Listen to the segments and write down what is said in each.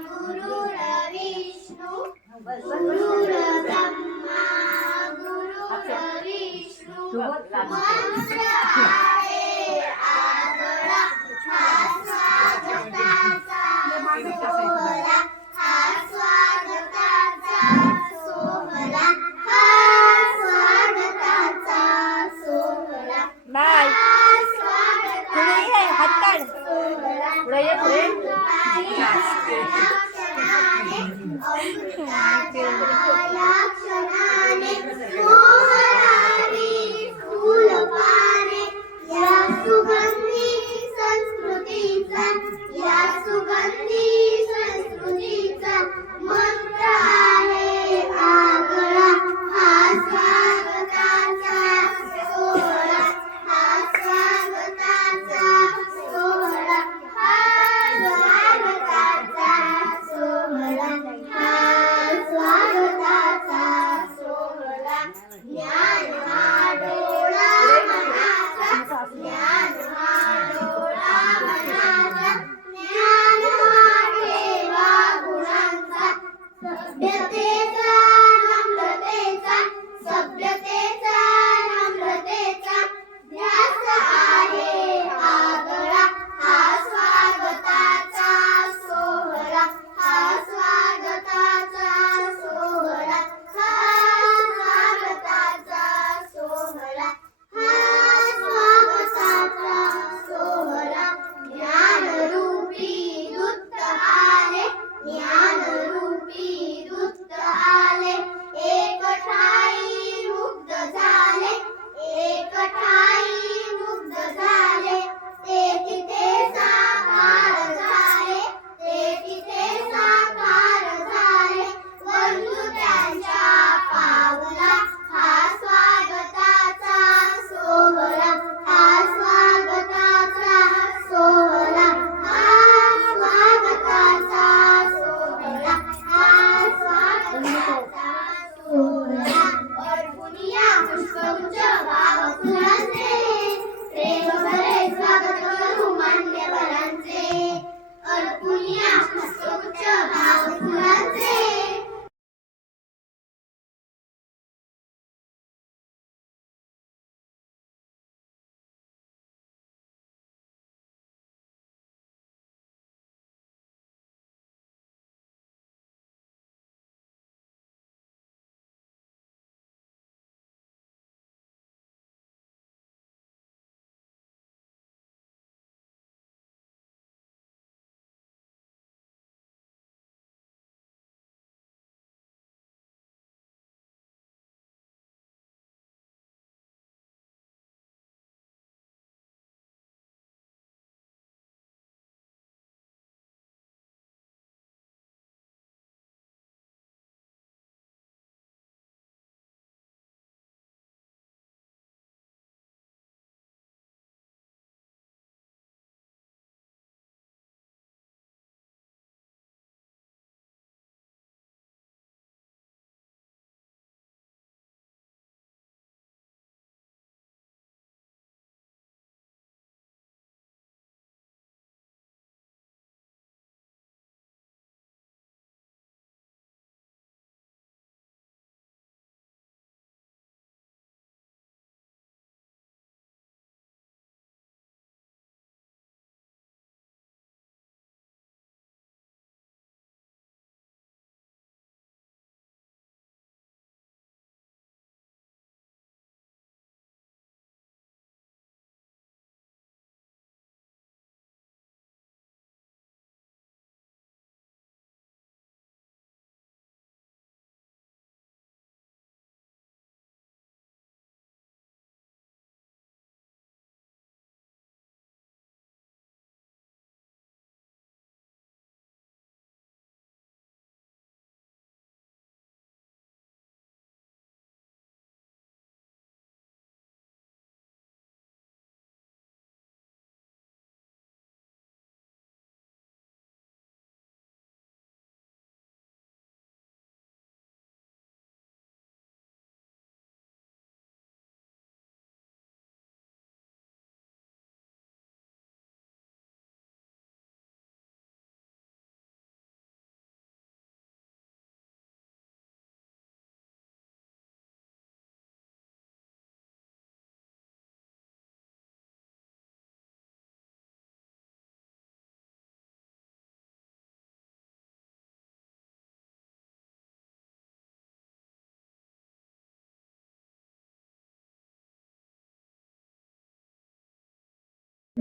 गुरुर्विष्णू गुरुर्ब्रह्मा गुरुर्विष्णू मंत्र आहे आगळा हा स्वागताचा सोहळा हा स्वागताचा सोहळा हा स्वागताचा सोहळा बाय पुढे ये हात काढ पुढे ये पुढे मंत्र आहे आगळा हा स्वागताचा सोहळा हा स्वागताचा सोहळा हा स्वागताचा सोहळा हा स्वागताचा सोहळा ज्ञान हा डोळा मनाचा ज्ञान हा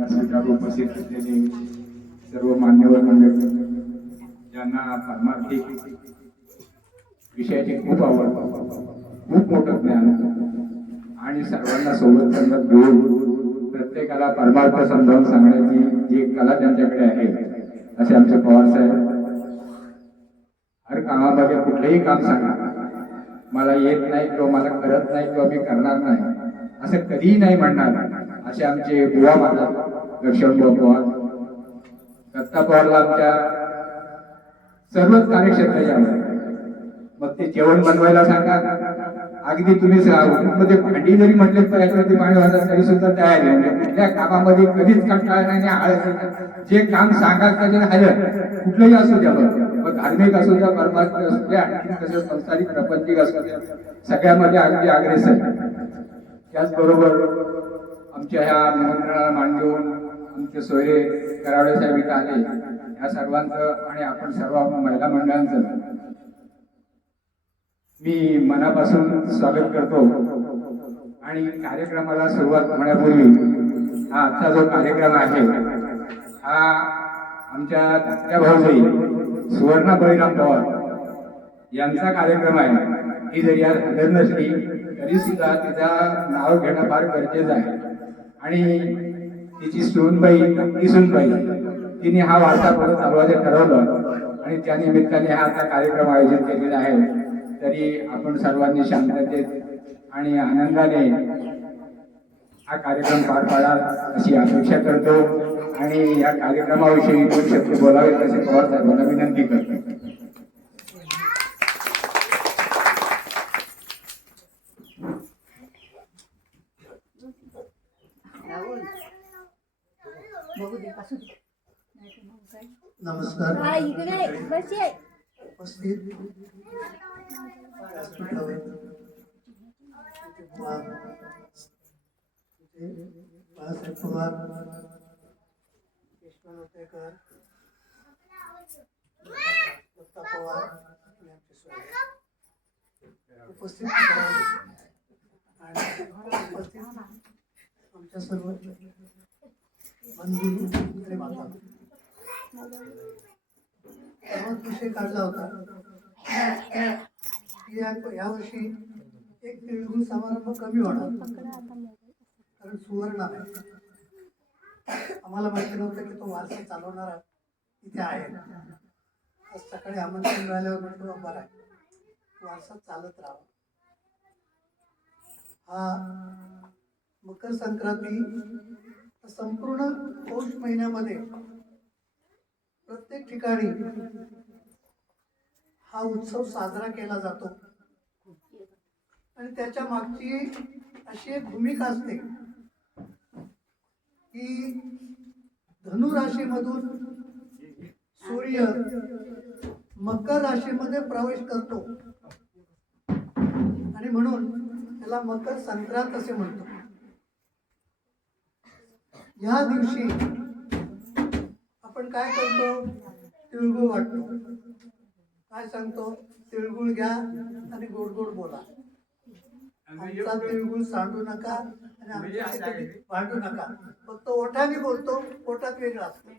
स्वीकारून उपस्थित असलेले सर्व मान्यवर मंडळी, ज्यांना परमार्थिक विषयाची खूप आवड, खूप मोठं ज्ञान आणि सर्वांना सोबत संगत घेऊन प्रत्येकाला परमार्थ समजावून सांगण्याची जी कला त्यांच्याकडे आहे, असे आमचे पवार साहेब. हर कामामध्ये कुठलेही काम सांगा, मला येत नाही किंवा मला करत नाही किंवा मी करणार नाही असं कधीही नाही म्हणणार, असे आमचे बुवा म्हणतात लक्ष्मणभाऊ पवार. दत्ता पवारला आमच्या सर्वच कार्यक्षेत्रात यावं, मग ते जेवण बनवायला सांगा, अगदी तुम्हीच राहा, मध्ये भांडी जरी म्हटले तर याच्यावरती पाणी वाजत तरी सुद्धा तयार आहे. म्हणजे कुठल्या कामामध्ये कधीच कंटाळा नाही, आळस. जे काम सांगाल त्याचे झालं, कुठलंही असू द्या, मग धार्मिक असू द्या, परमार्थिक असू द्या, आणखी कसं संसारिक प्रपंचिक असू द्या, सगळ्यामध्ये अगदी अग्रेसर. त्याचबरोबर आमच्या ह्या निमंत्रणाला मान देऊन आमचे सोयरे करावडे साहेब इथं आले, या सर्वांचं आणि आपण सर्व महिला मंडळांचं मी मनापासून स्वागत करतो. आणि कार्यक्रमाला सुरुवात होण्यापूर्वी हा आजचा जो कार्यक्रम आहे, हा आमच्या धाकट्या भाऊजाई सुवर्णा बळीराम पवार यांचा कार्यक्रम आहे. ही जरी आज हजर नसली तरी सुद्धा तिचं नाव घेणं फार गरजेचं आहे. आणि तिची सूनबाई, धाकटी सूनबाई, तिने हा वारसा पुढे चालवायचं ठरवलं आणि त्या निमित्ताने हा आता कार्यक्रम आयोजित केलेला आहे. तरी आपण सर्वांनी शांततेत आणि आनंदाने हा कार्यक्रम पार पाडाल अशी अपेक्षा करतो. आणि या कार्यक्रमाविषयी दोन शब्द बोलावेत असे पवार साहेबांना विनंती करतो. नमस्कार. उपस्थित बाळासाहेब पवार, यशवंत होतेकर, दत्ता पवार यांचे उपस्थित आणि उपस्थित आमच्या सर्व बंधू आणि माता. सर्वात विषय काढला होता की यावर्षी एक तिळगुळ समारंभ कमी होणार, कारण सुवर्ण आहे. आम्हाला माहिती नव्हतं की तो वारसा चालवणारा इथे आहे. आज सकाळी आमंत्रण मिळाल्यावर म्हणतो बरं आहे, वारसा चालत राहावा. हा मकर संक्रांती संपूर्ण पौष महिन्यामध्ये प्रत्येक ठिकाणी हा उत्सव साजरा केला जातो. आणि त्याच्या मागची अशी एक भूमिका असते की धनु राशीमधून सूर्य मकर राशीमध्ये प्रवेश करतो आणि म्हणून त्याला मकर संक्रांत असे म्हणतो. ह्या दिवशी आपण काय करतो, तिळगुळ वाटतो. काय सांगतो, तिळगुळ घ्या आणि गोड गोड बोला. आमचा तिळगुळ सांडू नका आणि आमच्या भांडू नका. फक्त ओठाने बोलतो, पोटात वेगळं असतं.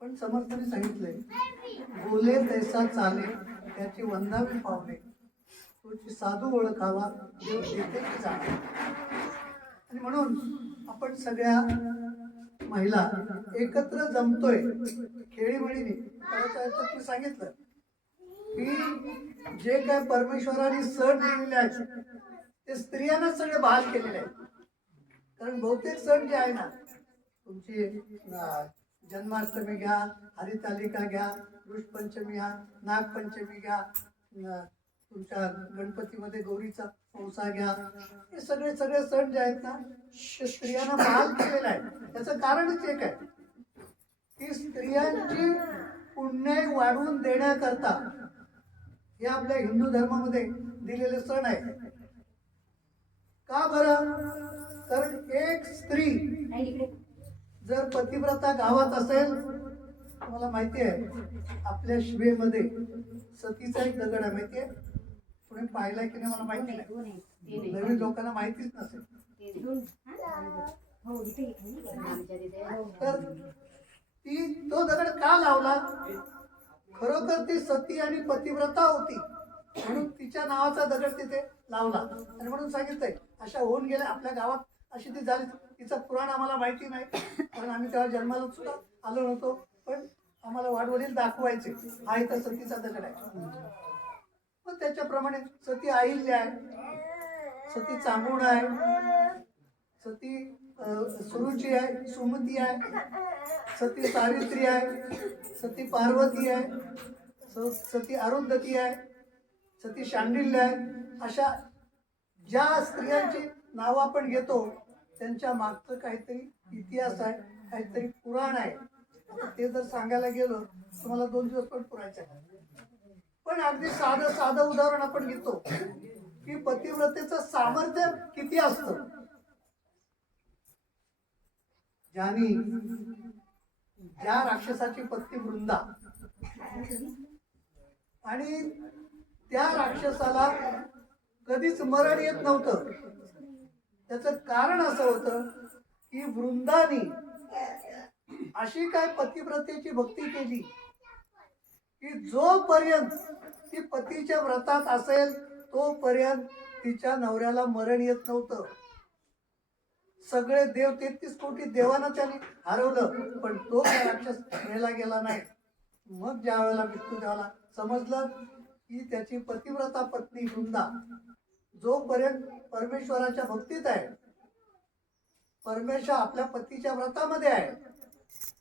पण समर्थाने सांगितलंय, बोले तैसा चाले त्याची वंदावी पावले, तुझी साधू ओळखावा देव देते की जाणे. आणि म्हणून आपण सगळ्या महिला एकत्र जमतोय खेळीमेळीने. मी सांगितलं की जे काय परमेश्वराने सण दिलेले आहेत ते स्त्रियांना सगळे बहाल केलेले आहेत. कारण बहुतेक सण जे आहे ना, तुमची जन्माष्टमी घ्या, हरितालिका घ्या, वृषपंचमी घ्या, नागपंचमी घ्या, तुमच्या गणपतीमध्ये गौरीचा पौसा घ्या, हे सगळे सण जे आहेत ना ते स्त्रियांना बहाल केलेले आहेत. त्याचं कारणच एक आहे की स्त्रियांची पुण्य वाढवून देण्याकरता हे आपल्या हिंदू धर्मामध्ये दिलेले सण आहेत. का बरं? कारण एक स्त्री जर पतिव्रता गावात असेल, तुम्हाला माहिती आहे आपल्या शिवेमध्ये सतीचा एक दगड आहे, माहितीये? कोणी पाहिलाय की नाही मला माहिती नाही, नवीन लोकांना माहितीच नसेल. तर तो दगड का लावला? खरोखर ती सती आणि पतिव्रता होती म्हणून तिच्या नावाचा दगड तिथे लावला. आणि म्हणून सांगितलंय अशा होऊन गेल्या आपल्या गावात, अशी ती झाली. तिचं पुराण आम्हाला माहिती नाही, कारण आम्ही तेव्हा जन्माला सुद्धा आलो नव्हतो, पण आम्हाला वाडवडील दाखवायचे हा इथं सतीचा दगड आहे. पण त्याच्याप्रमाणे सती अहिल्या आहे, सती चांगुण आहे, सती सुरुची आहे, सुमती आहे, सती सावित्री आहे, सती पार्वती आहे, सती अरुंधती आहे, सती शांडिल्य आहे. अशा ज्या स्त्रियांची नावं आपण घेतो त्यांच्या मागचं काहीतरी इतिहास आहे, काहीतरी पुराण आहे. ते जर सांगायला गेलो तुम्हाला 2 दिवस पण पुरायचं आहे. पण अगदी साधं साधं उदाहरण आपण घेतो की पतिव्रतेचं सामर्थ्य किती असतं. ज्यानी ज्या राक्षसाची पत्नी वृंदा, आणि त्या राक्षसाला कधीच मरण येत नव्हतं. त्याचं कारण असं होतं की वृंदानी अशी काय पतिव्रतेची भक्ती केली की जोपर्यंत ती पतीच्या व्रतात असेल तोपर्यंत तिच्या नवऱ्याला मरण येत नव्हतं. सगळे देव 33 कोटी देवांना त्याने हरवलं, पण तो काय राक्षस मेला गेला नाही. मग ज्या वेळेला विष्णुदेवाला समजलं की त्याची पतिव्रता पत्नी वृंदा जोपर्यंत परमेश्वराच्या भक्तीत आहे, परमेश्वर आपल्या पतीच्या व्रतामध्ये आहे,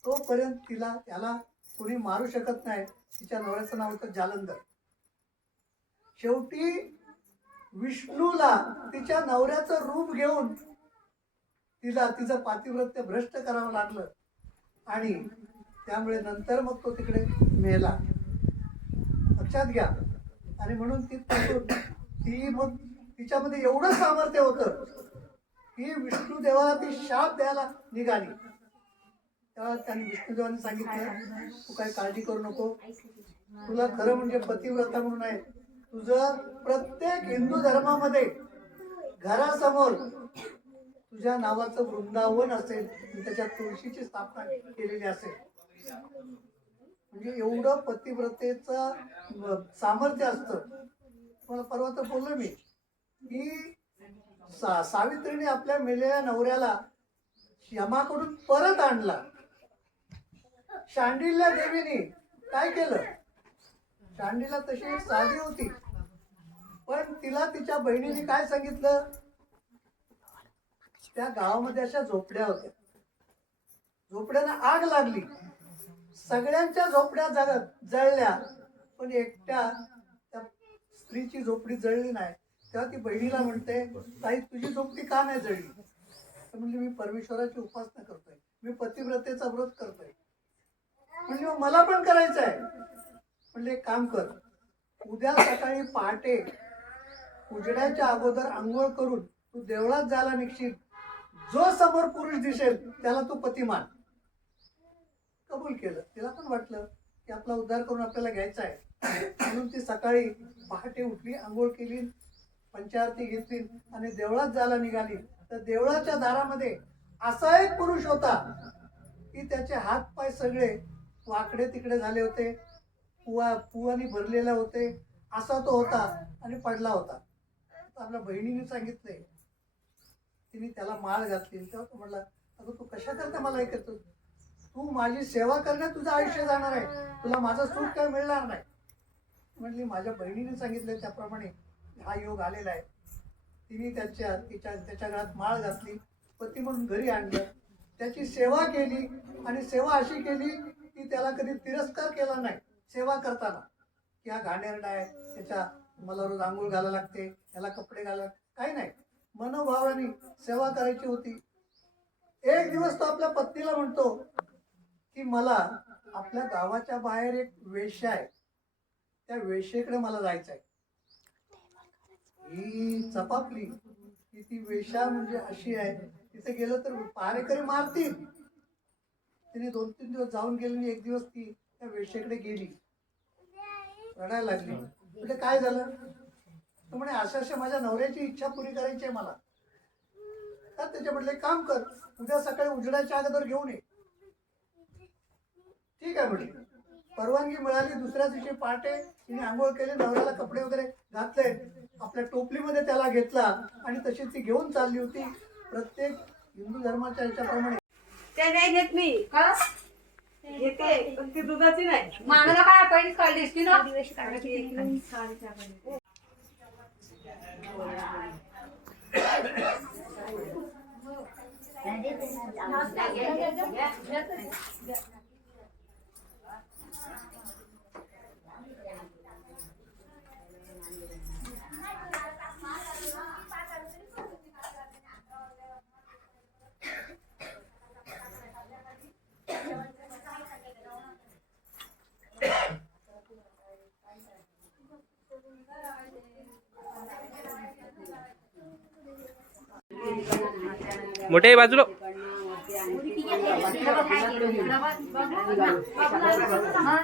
तोपर्यंत त्याला कोणी मारू शकत नाही. तिच्या नवऱ्याचं नाव होतं जालंधर. शेवटी विष्णूला तिच्या नवऱ्याचं रूप घेऊन तिचं पातिव्रत्य भ्रष्ट करावं लागलं, आणि त्यामुळे नंतर मग तो तिकडे मेला. लक्षात घ्या. आणि म्हणून ती मग तिच्यामध्ये एवढं सामर्थ्य होतं की विष्णुदेवाला ती शाप द्यायला निघाली. तेव्हा त्यांनी विष्णुदेवाने सांगितलं तू काही काळजी करू नको, तुला खरं म्हणजे पतिव्रता म्हणून आहे. तुझं प्रत्येक हिंदू धर्मामध्ये घरासमोर तुझ्या नावाचं वृंदावन असेल, त्याच्यात तुळशीची स्थापना केलेली असेल. म्हणजे एवढं पतिव्रतेचं सामर्थ्य असतं. मला परवा तर बोललो मी की सावित्रीने आपल्या मेलेल्या नवऱ्याला यमाकडून परत आणला. शांडिल्य देवीने काय केलं? शांडिला तशी एक साधी होती, पण तिला तिच्या बहिणीने काय सांगितलं? त्या गावामध्ये अशा झोपड्या होत्या, झोपड्यांना आग लागली, सगळ्यांच्या झोपड्या जळल्या, पण एकट्या त्या स्त्रीची झोपडी जळली नाही. तेव्हा ती बहिणीला म्हणते ताई तुझी झोपडी का नाही जळली? तर म्हणजे मी परमेश्वराची उपासना करतोय, मी पतिव्रतेचा व्रत करतोय. म्हणजे मला पण करायचं आहे. म्हणजे एक काम कर, उद्या सकाळी पहाटे उजेडाच्या अगोदर आंघोळ करून तू देवळात जायला निघशील, जो समोर पुरुष दिसेल त्याला तू पती मान. कबूल केलं. तिला पण वाटलं की आपला उद्धार करून आपल्याला घ्यायचा आहे, म्हणून ती सकाळी पहाटे उठली, आंघोळ केली, पंचारती घेतली आणि देवळात जायला निघाली. तर देवळाच्या दारामध्ये असा एक पुरुष होता की त्याचे हात पाय सगळे वाकडे तिकडे झाले होते, पुवानी भरलेले होते, असा तो होता आणि पडला होता. आपल्या बहिणीने सांगितलंय, तिने त्याला माळ घातली. तेव्हा तो म्हणला अगं तू कशा करता मला हे करतो? तू माझी सेवा करण्यात तुझं आयुष्य जाणार आहे, तुला माझं सुख काय मिळणार नाही. म्हटली माझ्या बहिणीने सांगितलं त्याप्रमाणे हा योग आलेला आहे. तिने त्याच्या घरात माळ घातली, पती म्हणून घरी आणलं, त्याची सेवा केली, आणि सेवा अशी केली की त्याला कधी तिरस्कार केला नाही. सेवा करताना की हा घाणेरडा आहे, त्याच्या मला रोज आंघोळ घालायला लागते, त्याला कपडे घालायला, काही नाही, मनोभावाने सेवा करायची होती. एक दिवस तो आपल्या पत्नीला म्हणतो की मला आपल्या गावाच्या बाहेर एक वेश्या आहे, त्या वेश्येकडे मला जायचं आहे. ही चपापली की ती वेश्या म्हणजे अशी आहे, तिथे गेलं तर पारेकरी मारतील. तिने 2-3 दिवस जाऊन गेली आणि एक दिवस ती त्या वेश्येकडे गेली, रडायला लागली. म्हणजे काय झालं? तो म्हणे अशा माझ्या नवऱ्याची इच्छा पुरी करायची आहे मला. का त्याच्यामधले काम कर, उद्या सकाळी उजेडाच्या अगोदर घेऊन ये. ठीक आहे म्हटलं. परवानगी मिळाली. दुसऱ्या दिवशी पहाटे तिने आंघोळ केली, नवऱ्याला कपडे वगैरे घातले, आपल्या टोपलीमध्ये त्याला घेतला आणि तशी ती घेऊन चालली होती. प्रत्येक हिंदू धर्माच्या ह्याच्याप्रमाणे ते नाही घेत मी का घेते पण ती दुधाची नाही. मानाला काय पहिलीच काढली असती ना. मोठे बाजूला हा.